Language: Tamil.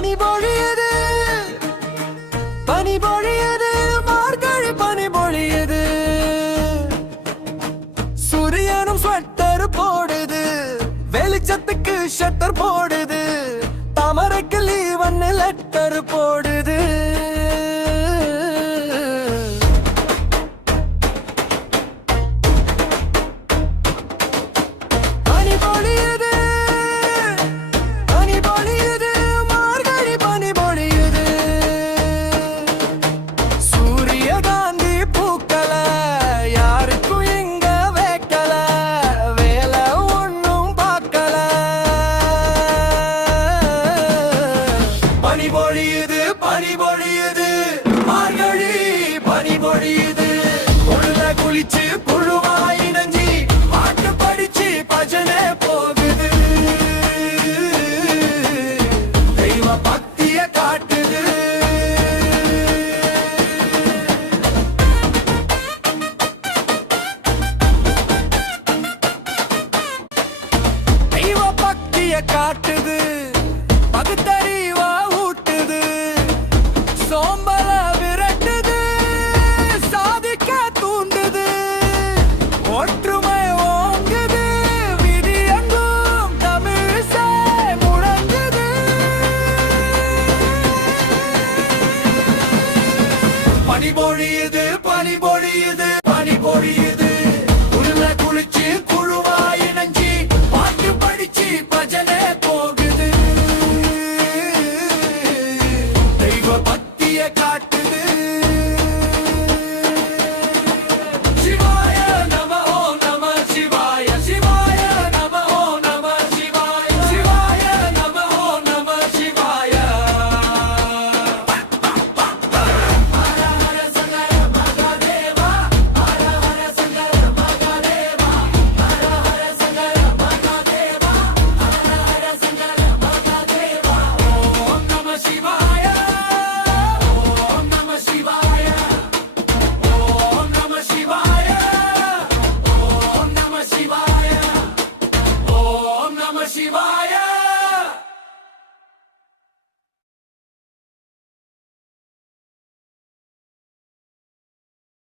பனி பொழியுது, பனி பொழியுது, மார்கழி பனி பொழியுது. சூரியனும் ஸ்வெட்டர் போடுது, வெளிச்சத்துக்கு ஷட்டர் போடுது, தாமரைக்கு லீவன்னு லெட்டர் போடுது. பனி பொழியுது, பனி பொழியுது, மார்கழி பனி பொழியுது. சூரியகாந்தி பூக்கள யாருக்கும் இங்க வைக்கல, வேலை ஒண்ணும் பார்க்கல. பனி பொழியுது, பனி பொழியுது, மார்கழி பனி பொழியுது. பொழுத குளிச்சு புழுவாய் நஞ்சி பாட்டு படிச்சு பஜனை போகுது. தெய்வ பக்திய காட்டுது. தெய்வ பக்திய காட்டுது, பகுத்தறிவா